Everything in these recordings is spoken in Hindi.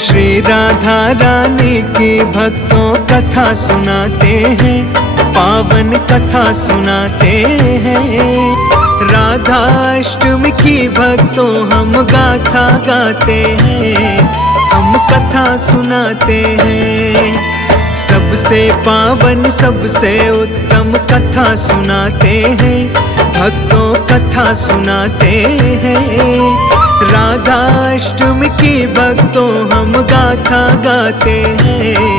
श्री राधा रानी की भक्तों कथा सुनाते हैं, पावन कथा सुनाते हैं। राधाष्टमी की भक्तों हम गाथा गाते हैं, हम कथा सुनाते हैं। सबसे पावन सबसे उत्तम कथा सुनाते हैं, भक्तों कथा सुनाते हैं। राधाष्टमी की भक्तों हम गाथा गाते हैं,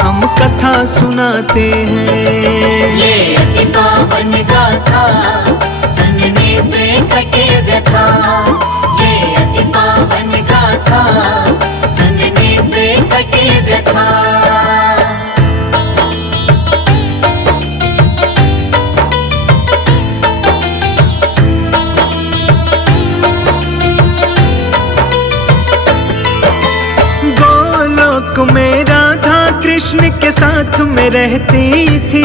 हम कथा सुनाते हैं। ये अति पावन गाथा सुनने से कटे व्यथा, ये अति पावन गाथा सुनने से कटे व्यथा। में राधा कृष्ण के साथ में रहती थी,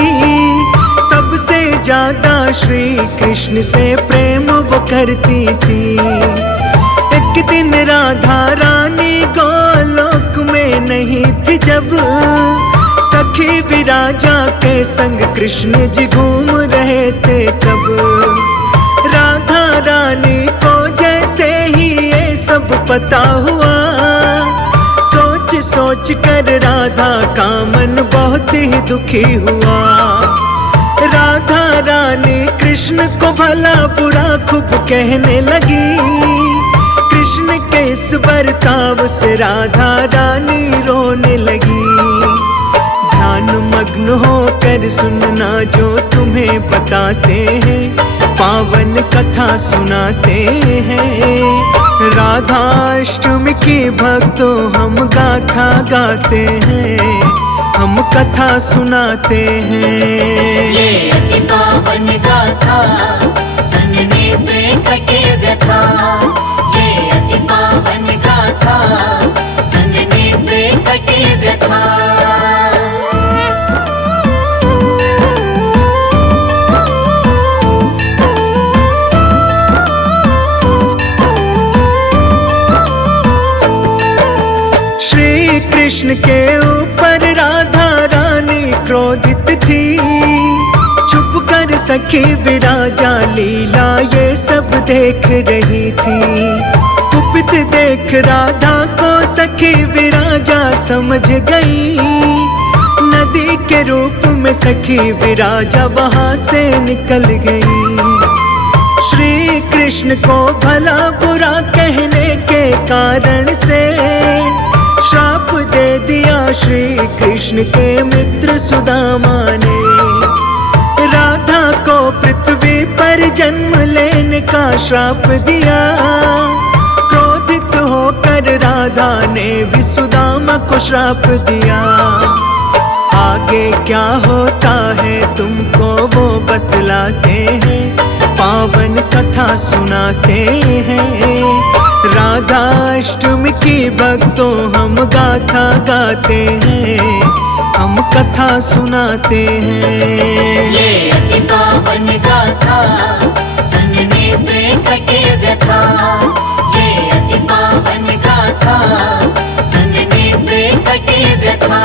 सबसे ज्यादा श्री कृष्ण से प्रेम वो करती थी। एक दिन राधा रानी गोलोक में नहीं थी जब, सखी विराजा के संग कृष्ण जी घूम रहे थे तब। राधा रानी को जैसे ही ये सब पता हुआ, सोच कर राधा का मन बहुत ही दुखी हुआ। राधा रानी कृष्ण को भला बुरा खूब कहने लगी, कृष्ण के इस बर्ताव से राधा रानी रोने लगी। ध्यान मग्न होकर सुनना जो तुम्हें बताते हैं, पावन कथा सुनाते हैं। राधाष्टमी की भक्तों हम गाथा गाते हैं, हम कथा सुनाते हैं। ये अति पावन गाथा सुनने से कटे व्यथा, ये अति पावन गाथा सुनने से कटे व्यथा। कृष्ण के ऊपर राधा रानी क्रोधित थी, छुप कर सखी विराजा लीला ये सब देख रही थी। कुपित देख राधा को सखी विराजा समझ गई, नदी के रूप में सखी विराजा वहां से निकल गई। श्री कृष्ण को भला बुरा कहने के कारण से श्राप दे दिया श्री कृष्ण के मित्र सुदामा ने। राधा को पृथ्वी पर जन्म लेने का श्राप दिया, क्रोधित होकर राधा ने भी सुदामा को श्राप दिया। आगे क्या होता है तुमको वो बतलाते हैं, पावन कथा सुनाते हैं। राधाष्टमी की भक्तों हम गाथा गाते हैं, हम कथा सुनाते हैं। ये अति पावन गाथा सुनने से कटे व्यथा, ये अति पावन गाथा सुनने से कटे व्यथा।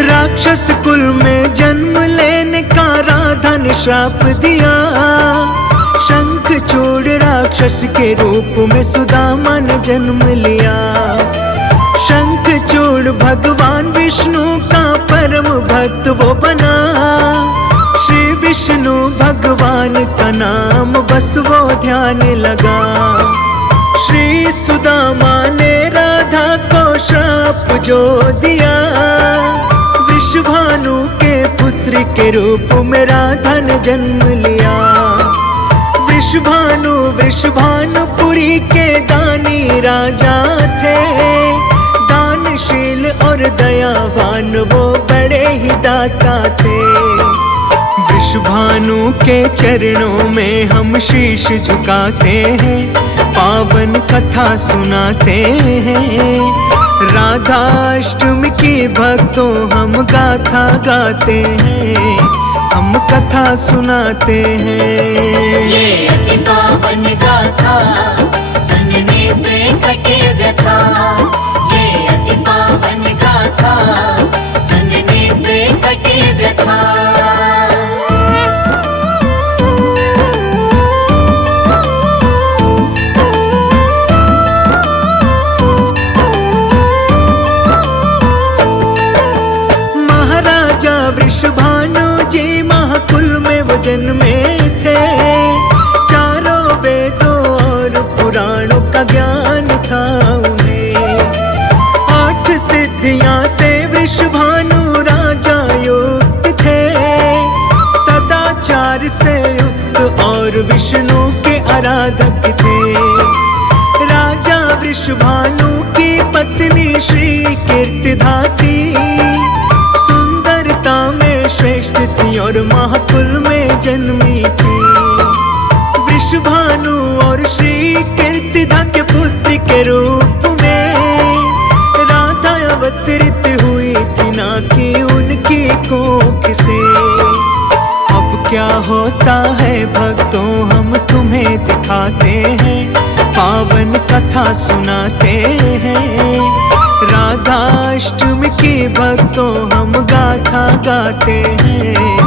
राक्षस कुल में जन्म लेने का राधा ने श्राप दिया, शंखचूड़ राक्षस के रूप में सुदामा ने जन्म लिया। शंखचूड़ भगवान विष्णु का परम भक्त वो बना, श्री विष्णु भगवान का नाम बस वो ध्यान लगा। श्री सुदामा ने राधा को श्राप जो दिया, वृषभानु के पुत्र के रूप में राधा ने जन्म लिया। वृषभानु वृषभानुपुरी के दानी राजा थे, दानशील और दयावान वो बड़े ही दाता थे। वृषभानु के चरणों में हम शीश झुकाते हैं, पावन कथा सुनाते हैं। राधाष्टमी की भक्तों हम गाथा गाते हैं, हम कथा सुनाते हैं। ये अति पावन गाथा सुनने से कटे व्यथा। ये अति पावन गाथा सुनने से कटे व्यथा। वृषभानु जी महाकुल में वो जन्मे थे, चारों वेदों और पुराणों का ज्ञान था उन्हें। 8 सिद्धियां से वृषभानु राजा युक्त थे, सदाचार से युक्त और विष्णु के आराधक थे। राजा वृषभानु की पत्नी श्री कीर्तिदा थी, में श्रेष्ठ थी और महाकुल में जन्मी थी। वृषभानु और श्री कीर्तिदा के पुत्र के रूप में राधा अवतरित हुई थी, ना कि उनकी कोख से। अब क्या होता है भक्तों हम तुम्हें दिखाते हैं, पावन कथा सुनाते हैं। राधाष्टमी की भक्तों हम गाथा गाते हैं,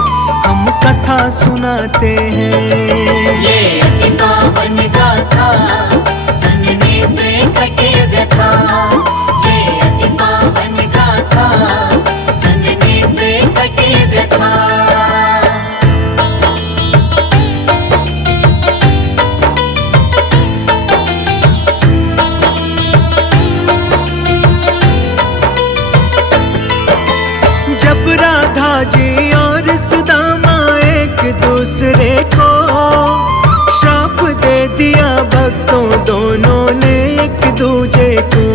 हम कथा सुनाते हैं। ये अति पावन गाथा सुनने से कटे व्यथा। ये अति पावन गाथा सुनने से कटे व्यथा। जब राधा जी और सुदामा एक दूसरे को श्राप दे दिया भक्तों दोनों ने एक दूजे को।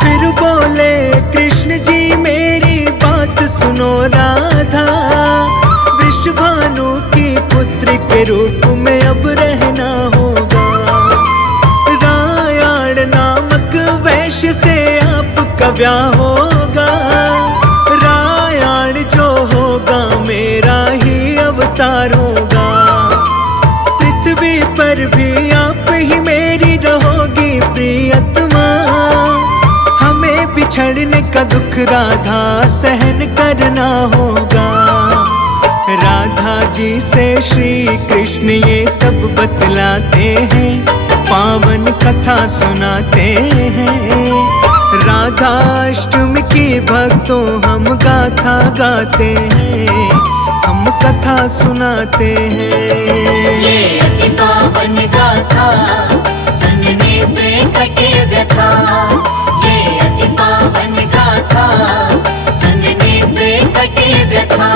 फिर बोले कृष्ण जी मेरी बात सुनो राधा, वृषभानु की पुत्री के रूप में अब रहना होगा। रायण नामक वैश्य से आपका ब्याह होगा, जो होगा मेरा ही अवतार होगा। पृथ्वी पर भी आप ही मेरी रहोगी प्रियतमा, हमें बिछड़ने का दुख राधा सहन करना होगा। राधा जी से श्री कृष्ण ये सब बतलाते हैं, पावन कथा सुनाते हैं। राधाष्टमी की भक्तों हम गाथा गाते हैं, हम कथा सुनाते हैं। ये अति पावन गाथा सुनने से कटे व्यथा। ये अति पावन गाथा सुनने से कटे व्यथा।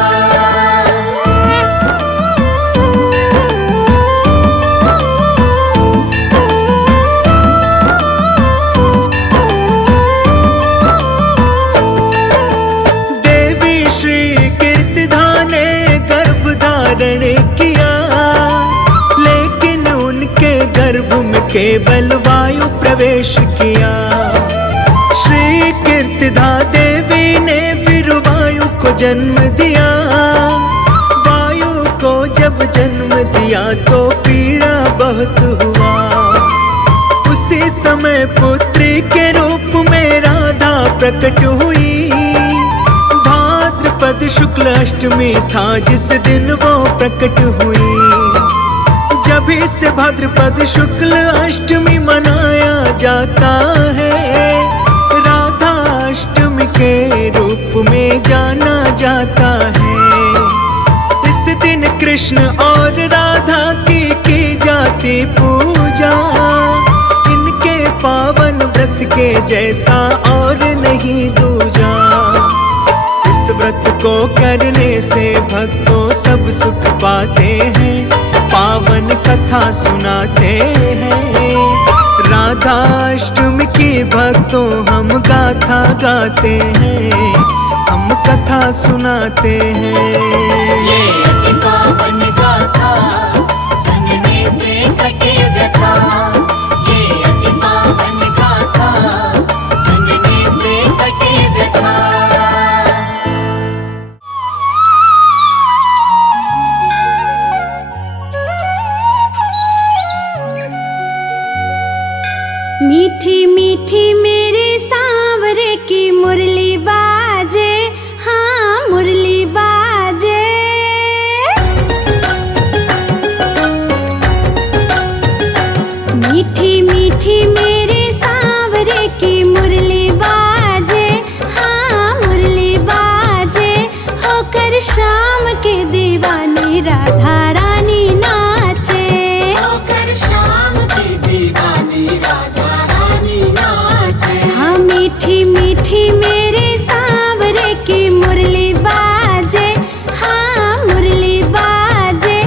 किया लेकिन उनके गर्भ में केवल वायु प्रवेश किया। श्री कीर्तिदा देवी ने फिर वायु को जन्म दिया। वायु को जब जन्म दिया तो पीड़ा बहुत हुआ। उसी समय पुत्री के रूप में राधा प्रकट हुई। भाद्रपद शुक्ल अष्टमी था जिस दिन वो प्रकट हुई। जब से भाद्रपद शुक्ल अष्टमी मनाया जाता है, राधा अष्टमी के रूप में जाना जाता है। इस दिन कृष्ण और राधा की जाती पूजा। इनके पावन व्रत के जैसा और नहीं दूजा। व्रत को करने से भक्तों सब सुख पाते हैं, पावन कथा सुनाते हैं। राधाष्टमी की भक्तों हम गाथा गाते हैं, हम कथा सुनाते हैं। ये अति पावन गाथा सुनने से कटे व्यथा। ये अति पावन गाथा सुनने मीठी मीठी मेरे सांवरे की मुरली बाजे, हाँ मुरली बाजे। मीठी मीठी मेरे सांवरे की मुरली बाजे, हाँ मुरली बाजे। होकर शाम के दीवानी राधा रानी नाचे, होकर शाम की दीवानी राधा रानी नाचे। हाँ मीठी मीठी मेरे सांवरे की मुरली बाजे, हाँ मुरली बाजे।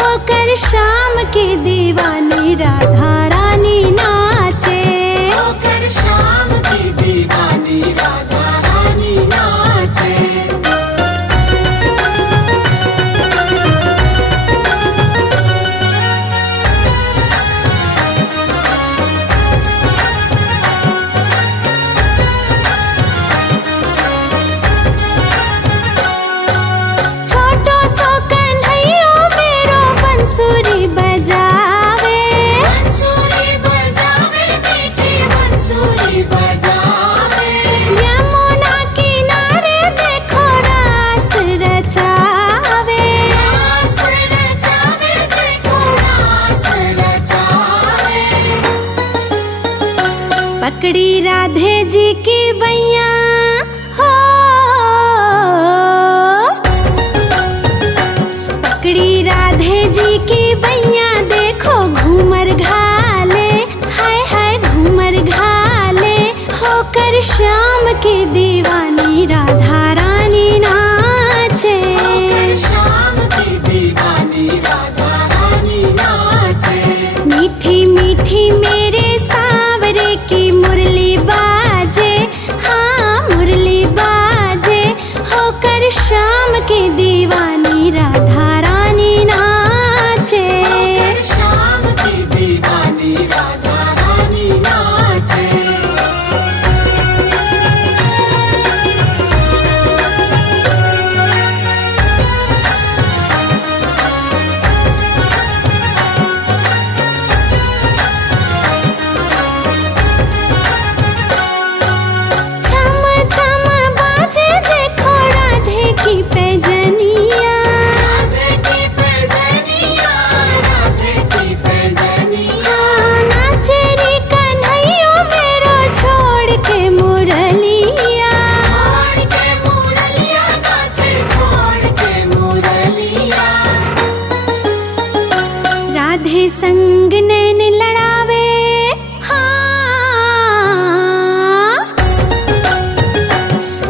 होकर शाम की दीवानी राधा रानी नाचे, होकर शाम की दीवानी राधा रानी नाचे। छोटो सो कन्हैया मेरो बंसुरी बजावे, बंसुरी बजावे मीठी बंसुरी बजावे। यमुना किनारे देखो रास रचावे। रास रचावे देखो रास रचावे। पकड़ी राधे जी की बैया हो, पकड़ी राधे जी की बैया। देखो घूमर घाले, हाय हाय घूमर घाले। होकर शाम की दीवानी राधा रानी नाचे, होकर शाम की दीवानी राधा रानी नाचे। मीठी मीठी मेरे सांवरे की मुरली बाजे, हाँ मुरली बाजे। होकर शाम की दीवानी राधा रानी नाचे, होकर शाम की दीवानी राधा रानी नाचे। छम छम बाजे देखो राधे की पैजनिया। राधे की पैजनिया, राधे की पैजनिया। हाँ नाचे रे कन्हैया मेरो छोड़ के मुरलिया। छोड़ के मुरलिया नाचे, छोड़ के मुरलिया। राधे संग नैन लड़ावे, हाँ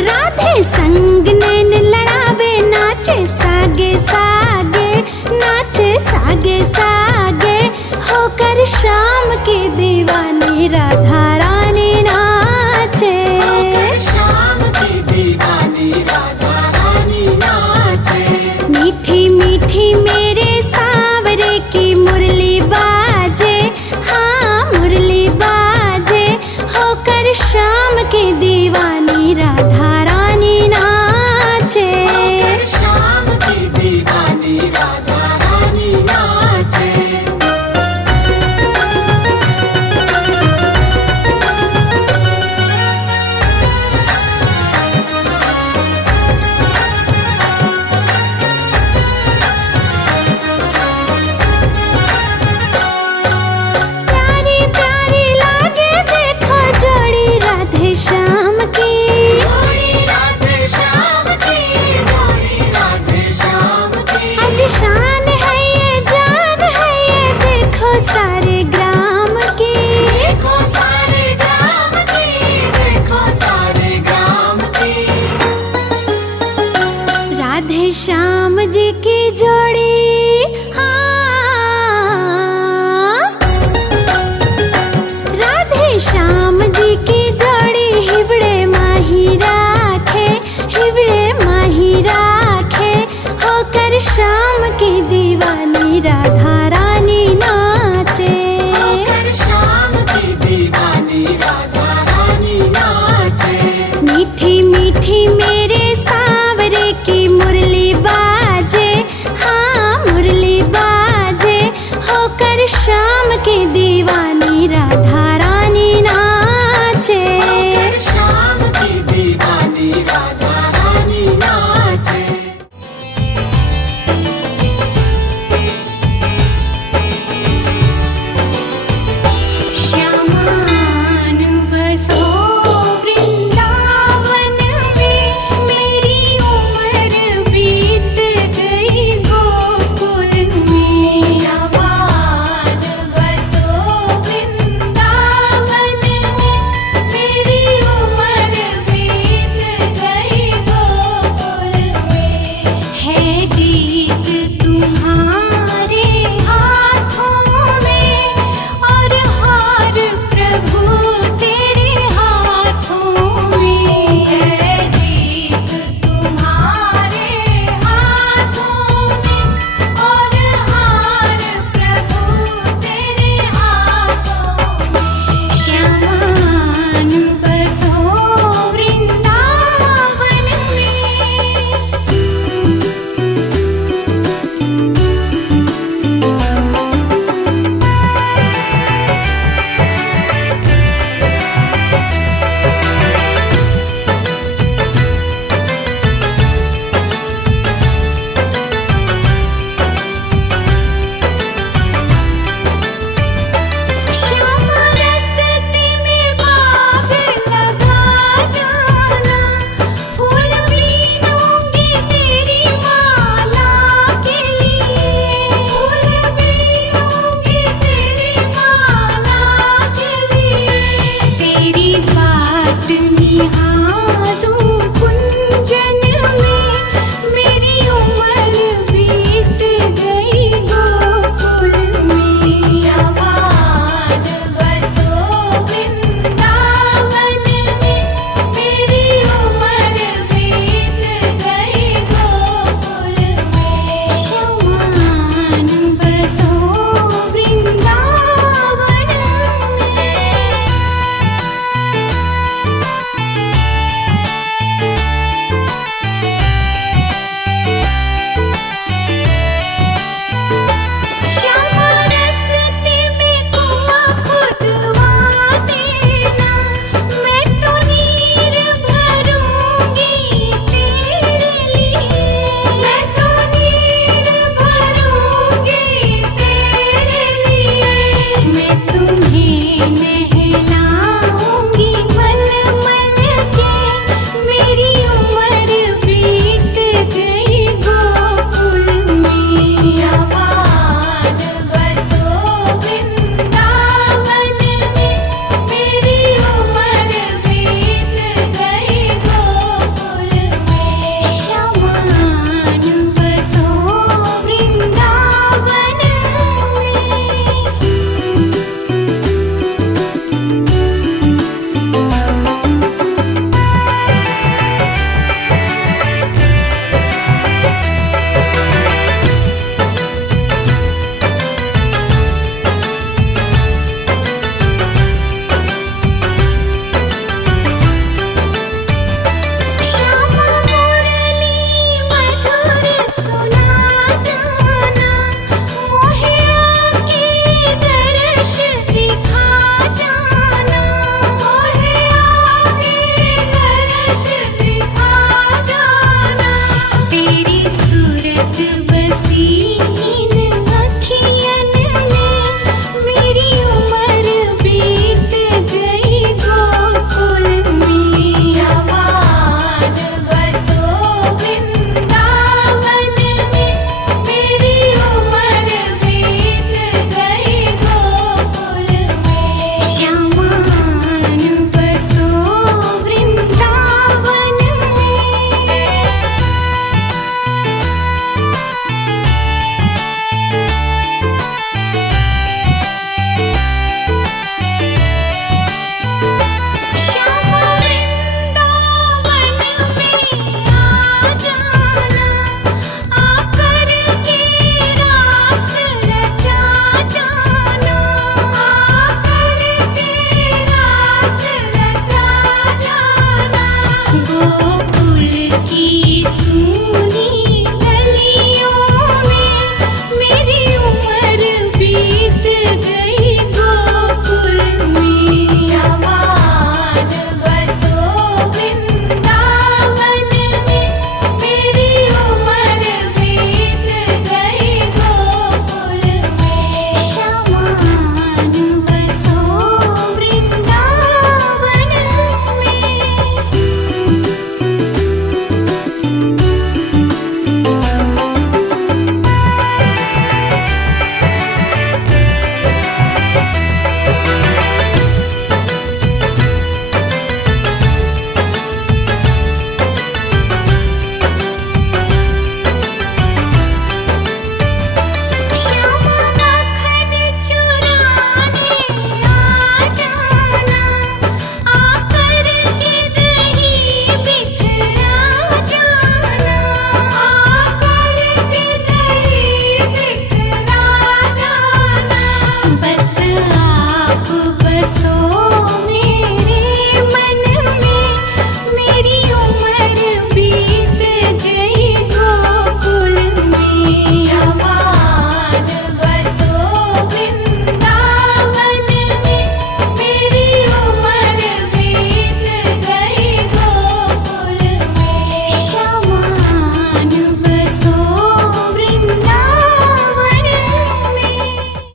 राधे संग नैन लड़ावे। नाचे सागे सागे, नाचे सागे सागे। होकर शाम की दीवानी राधा रानी नाचे, होकर शाम की दीवानी राधा रानी नाचे। मीठी मीठी मेरे सांवरे की मुरली बाजे, हाँ मुरली बाजे। होकर शाम की दीवानी राधा रानी नाचे, होकर शाम की दीवानी राधा रानी नाचे। प्यारी प्यारी लागे देखो जोड़ी राधे श्याम की। जोड़ी राधे श्याम की, जोड़ी राधे श्याम की। आज शान है ये जान है ये देखो सारे ग्राम की। देखो सारे ग्राम की, देखो सारे ग्राम की। राधे श्याम जी की जोड़ी, हाँ राधे श्याम